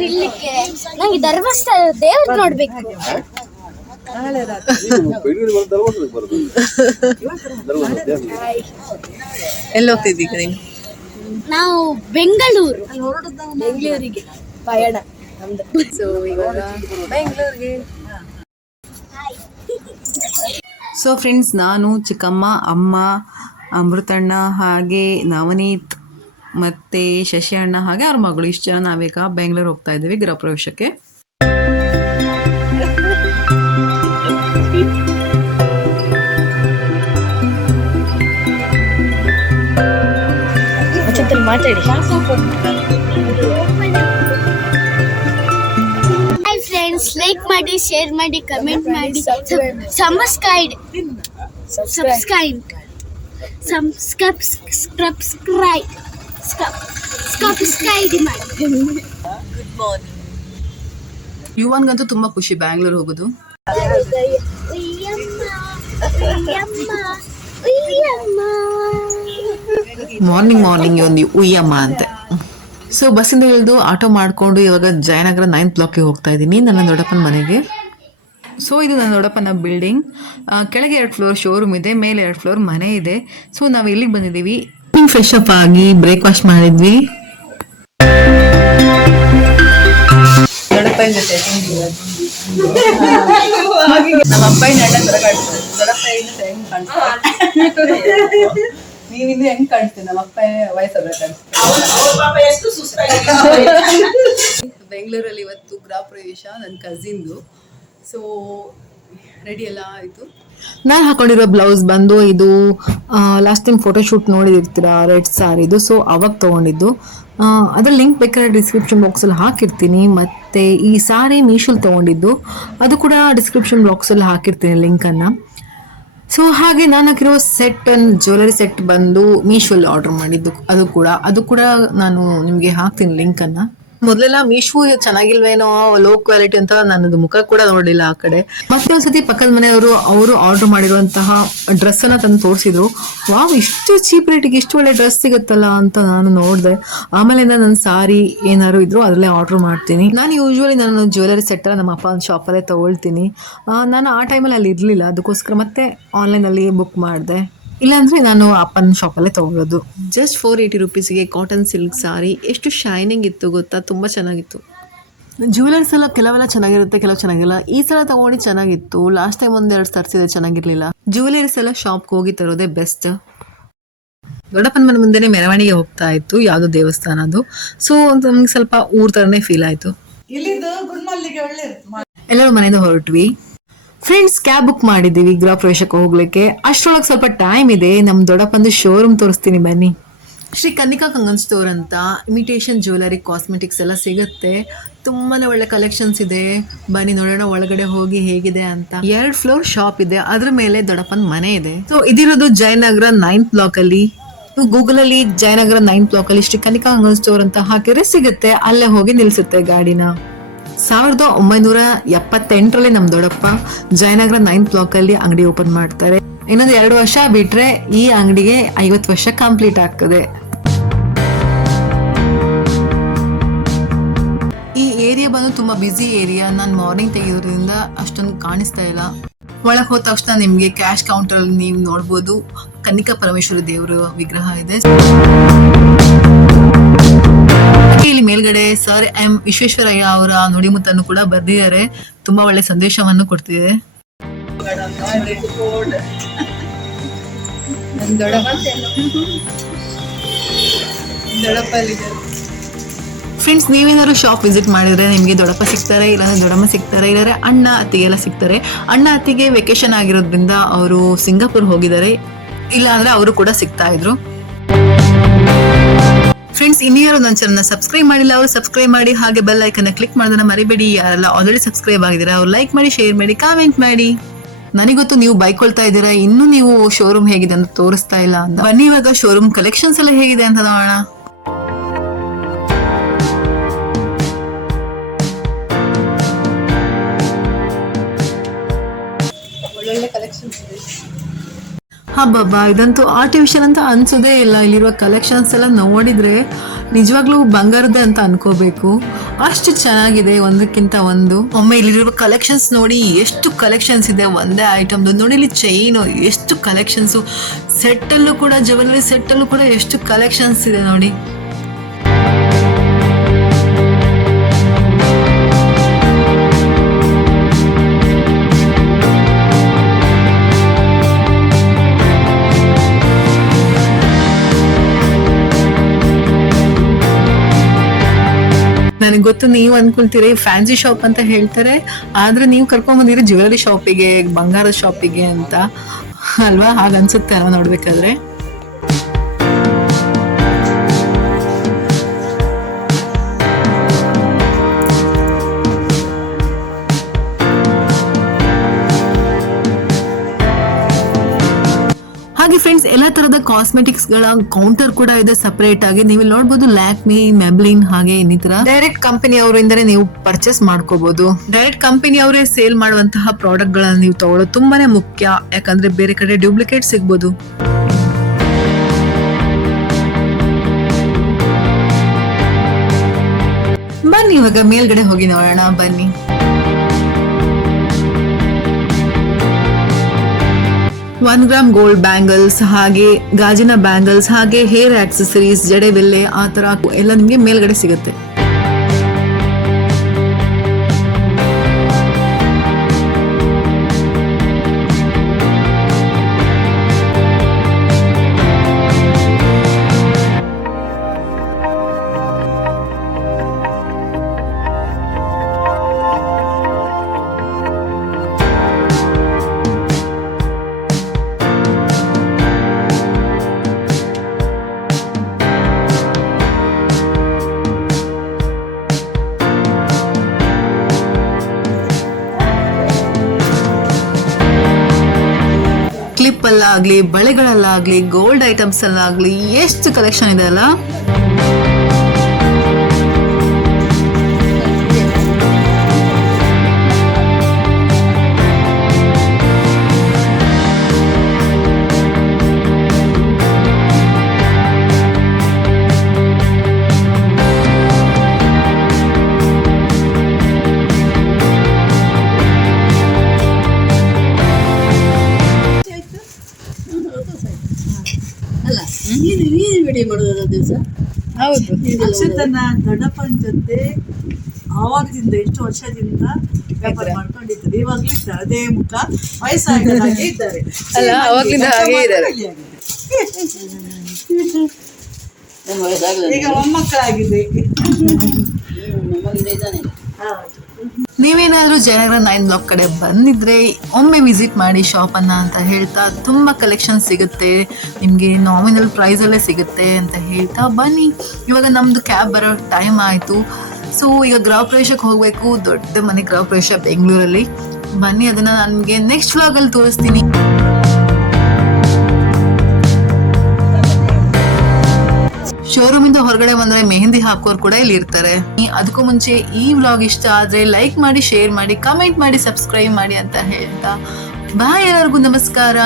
ನಿಲ್ಲಿಕ್ಕೆ ನಂಗೆ ಧರ್ಮಸ್ಥಳ ದೇವ್ರು ನೋಡ್ಬೇಕು. ಎಲ್ಲಿ ಹೋಗ್ತಿದ್ದೀಗ ನೀನು? ನಾವು ಬೆಂಗಳೂರಿಗೆ ಪಯಣ. ಸೊ ಇವಾಗ ಬೆಂಗಳೂರಿಗೆ. ಸೊ ಫ್ರೆಂಡ್ಸ್, ನಾನು, ಚಿಕ್ಕಮ್ಮ, ಅಮ್ಮ, ಅಮೃತಣ್ಣ, ಹಾಗೆ ನವನೀತ್ ಮತ್ತು ಶಶಿ ಅಣ್ಣ ಹಾಗೆ ಅವ್ರ ಮಗಳು, ಇಷ್ಟು ಜನ ನಾವೀಗ ಬೆಂಗಳೂರು ಹೋಗ್ತಾ ಇದ್ದೀವಿ ಗೃಹ ಪ್ರವೇಶಕ್ಕೆ. ಮಾತಾಡಿ. ಹಾಯ್ ಫ್ರೆಂಡ್ಸ್, ಲೈಕ್ ಮಾಡಿ, ಶೇರ್ ಮಾಡಿ, ಕಮೆಂಟ್ ಮಾಡಿ, ಸಬ್ಸ್ಕ್ರೈಬ್ ಮಾಡಿ. Good morning. ಯುವನ್ಗಂತೂ ತುಂಬಾ ಖುಷಿ ಬ್ಯಾಂಗ್ಳೂರ್ ಹೋಗೋದು. ಮಾರ್ನಿಂಗ್ ಒಂದು ಉಯ್ಯಮ್ಮ ಅಂತೆ. ಸೊ ಬಸ್ಸಿಂದ ಇಳಿದು ಆಟೋ ಮಾಡಿಕೊಂಡು ಇವಾಗ ಜಯನಗರ 9th ಬ್ಲಾಕ್ಗೆ ಹೋಗ್ತಾ ಇದ್ದೀನಿ, ನನ್ನ ದೊಡ್ಡಪ್ಪನ ಮನೆಗೆ. ಸೊ ಇದು ನನ್ನ ದೊಡ್ಡಪ್ಪನ ಬಿಲ್ಡಿಂಗ್. ಕೆಳಗೆ 2 ಫ್ಲೋರ್ ಶೋರೂಮ್ ಇದೆ, ಮೇಲೆ 2 ಫ್ಲೋರ್ ಮನೆ ಇದೆ. ಸೊ ನಾವು ಇಲ್ಲಿಗೆ ಬಂದಿದ್ದೀವಿ. ಫ್ರೆಶ್ ಅಪ್ ಆಗಿ ಬ್ರೇಕ್ಫಾಸ್ಟ್ ಮಾಡಿದ್ವಿ. ದೊಡ್ಡಪ್ಪನ ಜೊತೆ ನಮ್ಮ ಅಪ್ಪನ ನೀವಿಂದು ಹೆಂಗ್ ಕಾಣಿಸ್ತೀವಿ, ನಮ್ಮ ಅಪ್ಪ ವಯಸ್ಸಾದ್ರೆ ಬೆಂಗಳೂರಲ್ಲಿ ಇವತ್ತು ಗೃಹ ಪ್ರವೇಶ ನನ್ನ ಕಸಿನ್ದು. ಸೊ ರೆಡಿ ಎಲ್ಲ ಆಯಿತು. ನಾನು ಹಾಕೊಂಡಿರೋ ಬ್ಲೌಸ್ ಬಂದು ಇದು ಲಾಸ್ಟ್ ಟೈಮ್ ಫೋಟೋಶೂಟ್ ನೋಡಿರ್ತೀರಾ, ರೆಡ್ ಸಾರಿದು. ಸೊ ಅವಾಗ ತೊಗೊಂಡಿದ್ದು. ಅದರ ಲಿಂಕ್ ಬೇಕಾದ್ರೆ ಡಿಸ್ಕ್ರಿಪ್ಷನ್ ಬಾಕ್ಸಲ್ಲಿ ಹಾಕಿರ್ತೀನಿ. ಮತ್ತು ಈ ಸಾರಿ ಮೀಶೋಲ್ಲಿ ತೊಗೊಂಡಿದ್ದು, ಅದು ಕೂಡ ಡಿಸ್ಕ್ರಿಪ್ಷನ್ ಬಾಕ್ಸಲ್ಲಿ ಹಾಕಿರ್ತೀನಿ ಲಿಂಕನ್ನು. ಸೊ ಹಾಗೆ ನಾನು ಹಾಕಿರೋ ಸೆಟ್, ಜ್ಯುವೆಲರಿ ಸೆಟ್ ಬಂದು ಮೀಶೋಲ್ಲಿ ಆರ್ಡರ್ ಮಾಡಿದ್ದು. ಅದು ಕೂಡ ನಾನು ನಿಮಗೆ ಹಾಕ್ತೀನಿ ಲಿಂಕನ್ನು. ಮೊದಲೆಲ್ಲ ಮೀಶೋ ಚೆನ್ನಾಗಿಲ್ವೇನೋ, ಲೋ ಕ್ವಾಲಿಟಿ ಅಂತ ನನ್ನದು ಮುಖ ಕೂಡ ನೋಡಲಿಲ್ಲ ಆ ಕಡೆ. ಮತ್ತೆ ಒಂದ್ಸತಿ ಪಕ್ಕದ ಮನೆಯವರು ಅವರು ಆರ್ಡರ್ ಮಾಡಿರುವಂತಹ ಡ್ರೆಸ್ ಅನ್ನ ತಂದು ತೋರಿಸಿದ್ರು. ವಾವ್, ಇಷ್ಟು ಚೀಪ್ ರೇಟಿಗೆ ಇಷ್ಟು ಒಳ್ಳೆ ಡ್ರೆಸ್ ಸಿಗುತ್ತಲ್ಲ ಅಂತ ನಾನು ನೋಡಿದೆ. ಆಮೇಲಿಂದ ನನ್ನ ಸಾರಿ ಏನಾದ್ರು ಇದ್ರು ಅದರಲ್ಲೇ ಆರ್ಡರ್ ಮಾಡ್ತೀನಿ. ನಾನು ಯೂಶ್ವಲಿ ನಾನು ಜ್ಯುವೆಲರಿ ಸೆಟ್ ನಮ್ಮ ಅಪ್ಪ ಶಾಪಲ್ಲೇ ತಗೊಳ್ತೀನಿ. ನಾನು ಆ ಟೈಮಲ್ಲಿ ಅಲ್ಲಿ ಇರಲಿಲ್ಲ, ಅದಕ್ಕೋಸ್ಕರ ಮತ್ತೆ ಆನ್ಲೈನಲ್ಲಿ ಬುಕ್ ಮಾಡಿದೆ. ಇಲ್ಲಾಂದರೆ ನಾನು ಅಪ್ಪನ ಶಾಪಲ್ಲೇ ತೊಗೊಳ್ಳೋದು. ಜಸ್ಟ್ 480 ರೂಪೀಸಿಗೆ ಕಾಟನ್ ಸಿಲ್ಕ್ ಸಾರಿ. ಎಷ್ಟು ಶೈನಿಂಗ್ ಇತ್ತು ಗೊತ್ತಾ, ತುಂಬ ಚೆನ್ನಾಗಿತ್ತು. ಜ್ಯುವೆಲರ್ಸ್ ಎಲ್ಲ ಕೆಲವೆಲ್ಲ ಚೆನ್ನಾಗಿರುತ್ತೆ, ಕೆಲವು ಚೆನ್ನಾಗಿಲ್ಲ. ಈ ಸಲ ತಗೊಂಡು ಚೆನ್ನಾಗಿತ್ತು. ಲಾಸ್ಟ್ ಟೈಮ್ 1-2 ತರಿಸಿದ್ರೆ ಚೆನ್ನಾಗಿರಲಿಲ್ಲ. ಜ್ಯುವೆಲರ್ಸ್ ಎಲ್ಲ ಶಾಪ್ಗೆ ಹೋಗಿ ತರೋದೇ ಬೆಸ್ಟ್. ದೊಡ್ಡಪ್ಪನ ಮನೆ ಮುಂದೆನೇ ಮೆರವಣಿಗೆ ಹೋಗ್ತಾ ಇತ್ತು, ಯಾವುದೋ ದೇವಸ್ಥಾನ ಅದು. ಸೊ ನಮ್ಗೆ ಸ್ವಲ್ಪ ಊರ್ ಥರನೇ ಫೀಲ್ ಆಯಿತು. ಎಲ್ಲರೂ ಮನೆಯಿಂದ ಹೊರಟ್ವಿ. ಫ್ರೆಂಡ್ಸ್, ಕ್ಯಾಬ್ ಬುಕ್ ಮಾಡಿದ್ದೀವಿ ಗೃಹ ಪ್ರವೇಶಕ್ಕೆ ಹೋಗ್ಲಿಕ್ಕೆ. ಅಷ್ಟರೊಳಗೆ ಸ್ವಲ್ಪ ಟೈಮ್ ಇದೆ. ನಮ್ಮ ದೊಡ್ಡಪ್ಪಂದು ಶೋರೂಮ್ ತೋರಿಸ್ತೀನಿ ಬನ್ನಿ. ಶ್ರೀ ಕನ್ನಿಕಾ ಕಂಗನ್ ಸ್ಟೋರ್ ಅಂತ ಇಮಿಟೇಷನ್ ಜ್ಯುವೆಲರಿ, ಕಾಸ್ಮೆಟಿಕ್ಸ್ ಎಲ್ಲ ಸಿಗುತ್ತೆ. ತುಂಬಾನೇ ಒಳ್ಳೆ ಕಲೆಕ್ಷನ್ಸ್ ಇದೆ. ಬನ್ನಿ ನೋಡೋಣ ಒಳಗಡೆ ಹೋಗಿ ಹೇಗಿದೆ ಅಂತ. 2 ಫ್ಲೋರ್ ಶಾಪ್ ಇದೆ, ಅದ್ರ ಮೇಲೆ ದೊಡ್ಡಪ್ಪನ ಮನೆ ಇದೆ. ಸೊ ಇದಿರೋದು ಜಯನಗರ 9th ಬ್ಲಾಕ್ ಅಲ್ಲಿ. ಗೂಗಲ್ ಅಲ್ಲಿ ಜಯನಗರ 9th ಬ್ಲಾಕ್ ಅಲ್ಲಿ ಶ್ರೀ ಕನ್ನಿಕಾ ಕಂಗನ್ ಸ್ಟೋರ್ ಅಂತ ಹಾಕಿದ್ರೆ ಸಿಗುತ್ತೆ. ಅಲ್ಲೇ ಹೋಗಿ ನಿಲ್ಸುತ್ತೆ ಗಾಡಿನ. 1978ರಲ್ಲಿ ನಮ್ಮ ದೊಡ್ಡಪ್ಪ ಜಯನಗರ 9th ಬ್ಲಾಕ್ ಅಲ್ಲಿ ಅಂಗಡಿ ಓಪನ್ ಮಾಡ್ತಾರೆ. ಇನ್ನೊಂದು 2 ವರ್ಷ ಬಿಟ್ರೆ ಈ ಅಂಗಡಿಗೆ 50 ವರ್ಷ ಕಂಪ್ಲೀಟ್ ಆಗ್ತದೆ. ಈ ಏರಿಯಾ ಬಂದು ತುಂಬಾ ಬ್ಯುಸಿ ಏರಿಯಾ. ನಾನು ಮಾರ್ನಿಂಗ್ ತೆಗೆಯೋದ್ರಿಂದ ಅಷ್ಟೊಂದು ಕಾಣಿಸ್ತಾ ಇಲ್ಲ. ಒಳಗೆ ಹೋದ ತಕ್ಷಣ ನಿಮ್ಗೆ ಕ್ಯಾಶ್ ಕೌಂಟರ್ ಅಲ್ಲಿ ನೀವು ನೋಡ್ಬೋದು ಕನ್ನಿಕಾ ಪರಮೇಶ್ವರಿ ದೇವರ ವಿಗ್ರಹ ಇದೆ. ಇಲ್ಲಿ ಮೇಲ್ಗಡೆ ಸರ್ ಎಂ ವಿಶ್ವೇಶ್ವರಯ್ಯ ಅವರ ನುಡಿಮುತ್ತನ್ನು ಕೂಡ ಬರೆದಿದ್ದಾರೆ. ತುಂಬಾ ಒಳ್ಳೆ ಸಂದೇಶವನ್ನು ಕೊಡ್ತಿದೆ. ಫ್ರೆಂಡ್ಸ್, ನೀವೇನಾದ್ರು ಶಾಪ್ ವಿಸಿಟ್ ಮಾಡಿದ್ರೆ ನಿಮಗೆ ದೊಡ್ಡಪ್ಪ ಸಿಗ್ತಾರೆ, ಇಲ್ಲಾಂದ್ರೆ ದೊಡ್ಡಮ್ಮ ಸಿಗ್ತಾರೆ, ಇಲ್ಲಾಂದ್ರೆ ಅಣ್ಣ ಅತ್ತಿಗೆಲ್ಲ ಸಿಗ್ತಾರೆ. ಅಣ್ಣ ಅತ್ತಿಗೆ ವೆಕೇಶನ್ ಆಗಿರೋದ್ರಿಂದ ಅವರು ಸಿಂಗಾಪುರ್ ಹೋಗಿದ್ದಾರೆ, ಇಲ್ಲಾಂದ್ರೆ ಅವರು ಕೂಡ ಸಿಗ್ತಾ ಇದ್ರು. ಫ್ರೆಂಡ್ಸ್, ಇನ್ನಿಯಾರು ನನ್ನ ಚಾನಲ್ನ ಸಬ್ಸ್ಕ್ರೈಬ್ ಮಾಡಿಲ್ಲ ಅವರು ಸಬ್ಸ್ಕ್ರೈಬ್ ಮಾಡಿ, ಹಾಗೆ ಬೆಲ್ ಐಕನ್ನ ಕ್ಲಿಕ್ ಮಾಡೋದನ್ನ ಮರಿಬೇಡಿ. ಯಾರೆಲ್ಲ ಆಲ್ರೆಡಿ ಸಬ್ಸ್ಕ್ರೈಬ್ ಆಗಿದ್ದೀರಾ ಅವ್ರು ಲೈಕ್ ಮಾಡಿ, ಶೇರ್ ಮಾಡಿ, ಕಾಮೆಂಟ್ ಮಾಡಿ. ನನಗೊತ್ತು ನೀವು ಬೈಕೊಳ್ತಾ ಇದ್ದೀರಾ, ಇನ್ನೂ ನೀವು ಶೋರೂಮ್ ಹೇಗಿದೆ ಅಂತ ತೋರಿಸ್ತಾ ಇಲ್ಲ ಅಂತ. ಬನ್ನಿ ಇವಾಗ ಶೋರೂಮ್ ಕಲೆಕ್ಷನ್ಸ್ ಎಲ್ಲ ಹೇಗಿದೆ ಅಂತ ನೋಡೋಣ. ಒಳ್ಳೊಳ್ಳೆ ಕಲೆಕ್ಷನ್ಸ್ ಇದೆ. ಹಬ್ಬಬ್ಬ, ಇದಂತೂ ಆರ್ಟಿಫಿಷಿಯಲ್ ಅಂತ ಅನ್ಸೋದೇ ಇಲ್ಲ. ಇಲ್ಲಿರುವ ಕಲೆಕ್ಷನ್ಸ್ ಎಲ್ಲ ನೋಡಿದ್ರೆ ನಿಜವಾಗ್ಲೂ ಬಂಗಾರದ ಅಂತ ಅನ್ಕೋಬೇಕು. ಅಷ್ಟು ಚೆನ್ನಾಗಿದೆ ಒಂದಕ್ಕಿಂತ ಒಂದು. ಒಮ್ಮೆ ಇಲ್ಲಿರುವ ಕಲೆಕ್ಷನ್ಸ್ ನೋಡಿ, ಎಷ್ಟು ಕಲೆಕ್ಷನ್ಸ್ ಇದೆ ಒಂದೇ ಐಟಮ್ ನೋಡಿ. ಇಲ್ಲಿ ಚೈನ್ ಎಷ್ಟು ಕಲೆಕ್ಷನ್ಸ್, ಸೆಟ್ ಅಲ್ಲೂ ಕೂಡ, ಜ್ಯುವೆಲರಿ ಸೆಟ್ ಅಲ್ಲೂ ಕೂಡ ಎಷ್ಟು ಕಲೆಕ್ಷನ್ಸ್ ಇದೆ ನೋಡಿ. ನನಗೆ ಗೊತ್ತು ನೀವು ಅನ್ಕೊಳ್ತೀರಿ ಫ್ಯಾನ್ಸಿ ಶಾಪ್ ಅಂತ ಹೇಳ್ತಾರೆ, ಆದ್ರೆ ನೀವು ಕರ್ಕೊಂಡ್ ಬಂದಿರಿ ಜ್ಯುವೆಲರಿ ಶಾಪಿಗೆ, ಬಂಗಾರದ ಶಾಪಿಗೆ ಅಂತ ಅಲ್ವಾ? ಹಾಗನ್ಸುತ್ತೆ ಅಲ್ವಾ ನೋಡ್ಬೇಕಾದ್ರೆ. ಹಾಗೆ ಫ್ರೆಂಡ್ಸ್, ಎಲ್ಲ ತರದ ಕಾಸ್ಮೆಟಿಕ್ಸ್ ಗಳ ಕೌಂಟರ್ ಕೂಡ ಇದೆ ಸಪರೇಟ್ ಆಗಿ. ನೀವು ನೋಡಬಹುದು ಲ್ಯಾಕ್ಮಿ, ಮೆಬ್ಲಿನ್ ಹಾಗೆ ಇನ್ನಿತರ ಡೈರೆಕ್ಟ್ ಕಂಪನಿ ಅವರಿಂದನೇ ನೀವು ಪರ್ಚೇಸ್ ಮಾಡ್ಕೋಬಹುದು. ಡೈರೆಕ್ಟ್ ಕಂಪನಿ ಅವರೇ ಸೇಲ್ ಮಾಡುವಂತಹ ಪ್ರಾಡಕ್ಟ್ ಗಳನ್ನ ನೀವು ತಗೊಳ್ಳೋದು ತುಂಬಾನೇ ಮುಖ್ಯ, ಯಾಕಂದ್ರೆ ಬೇರೆ ಕಡೆ ಡ್ಯೂಪ್ಲಿಕೇಟ್ ಸಿಗ್ಬೋದು. ಬನ್ನಿ ಇವಾಗ ಮೇಲ್ಗಡೆ ಹೋಗಿ ನೋಡೋಣ ಬನ್ನಿ. ಒನ್ ಗ್ರಾಮ್ ಗೋಲ್ಡ್ ಬ್ಯಾಂಗಲ್ಸ್, ಹಾಗೆ ಗಾಜಿನ ಬ್ಯಾಂಗಲ್ಸ್, ಹಾಗೆ ಹೇರ್ ಆಕ್ಸೆಸರೀಸ್, ಜಡೆಬೆಲ್ಲೆ, ಆ ತರ ಎಲ್ಲ ನಿಮ್ಗೆ ಮೇಲ್ಗಡೆ ಸಿಗುತ್ತೆ. ಕ್ಲಿಪ್ ಅಲ್ಲಾಗ್ಲಿ, ಬಳೆಗಳಲ್ಲಾಗ್ಲಿ, ಗೋಲ್ಡ್ ಐಟಮ್ಸ್ ಅಲ್ಲಾಗ್ಲಿ ಎಷ್ಟು ಕಲೆಕ್ಷನ್ ಇದೆ ಅಲ್ಲ. ದಿವಸ ಹೌದು, ಅಕ್ಷತನ ದೊಡ್ಡಪ್ಪನ ಜೊತೆ ಆವಾಗದಿಂದ ಎಷ್ಟು ವರ್ಷದಿಂದ ವ್ಯಾಪಾರ ಮಾಡ್ಕೊಂಡಿದ್ದಾರೆ. ಇವಾಗ್ಲೂ ಅದೇ ಮುಖ, ವಯಸ್ಸಾಗಿ ಇದ್ದಾರೆ. ಅಲ್ಲ, ಅವಾಗ್ಲಿಂದ ಹಾಗೆ ಇದ್ದಾರೆ. ಈಗ ಮೊಮ್ಮಕ್ಕಳಾಗಿದೆ. ನೀವೇನಾದ್ರೂ ಜಯನಗರ 9 ಬ್ಲಾಕ್ ಕಡೆ ಬಂದಿದ್ರೆ ಒಮ್ಮೆ ವಿಸಿಟ್ ಮಾಡಿ ಶಾಪ್ ಅನ್ನ ಅಂತ ಹೇಳ್ತಾ, ತುಂಬಾ ಕಲೆಕ್ಷನ್ ಸಿಗುತ್ತೆ ನಿಮ್ಗೆ, ನಾಮಿನಲ್ ಪ್ರೈಸ್ ಅಲ್ಲೇ ಸಿಗುತ್ತೆ ಅಂತ ಹೇಳ್ತಾ ಬನ್ನಿ. ಇವಾಗ ನಮ್ದು ಕ್ಯಾಬ್ ಬರೋ ಟೈಮ್ ಆಯ್ತು. ಸೊ ಈಗ ಗೃಹ ಪ್ರವೇಶಕ್ಕೆ ಹೋಗ್ಬೇಕು, ದೊಡ್ಡ ಮನೆ ಗೃಹ ಪ್ರವೇಶ ಬೆಂಗಳೂರಲ್ಲಿ. ಬನ್ನಿ, ಅದನ್ನ ನನ್ಗೆ ನೆಕ್ಸ್ಟ್ ವ್ಲಾಗ್ ಅಲ್ಲಿ ತೋರಿಸ್ತೀನಿ. ಶೋರೂಮ್ ಇಂದ ಹೊರಗಡೆ ಬಂದ್ರೆ ಮೆಹಂದಿ ಹಾಕೋರು ಕೂಡ ಇಲ್ಲಿ ಇರ್ತಾರೆ. ಅದಕ್ಕೂ ಮುಂಚೆ ಈ ವ್ಲಾಗ್ ಇಷ್ಟ ಆದ್ರೆ ಲೈಕ್ ಮಾಡಿ, ಶೇರ್ ಮಾಡಿ, ಕಮೆಂಟ್ ಮಾಡಿ, ಸಬ್ಸ್ಕ್ರೈಬ್ ಮಾಡಿ ಅಂತ ಹೇಳ್ತಾ ಬಾಯ್, ಎಲ್ಲರಿಗೂ ನಮಸ್ಕಾರ.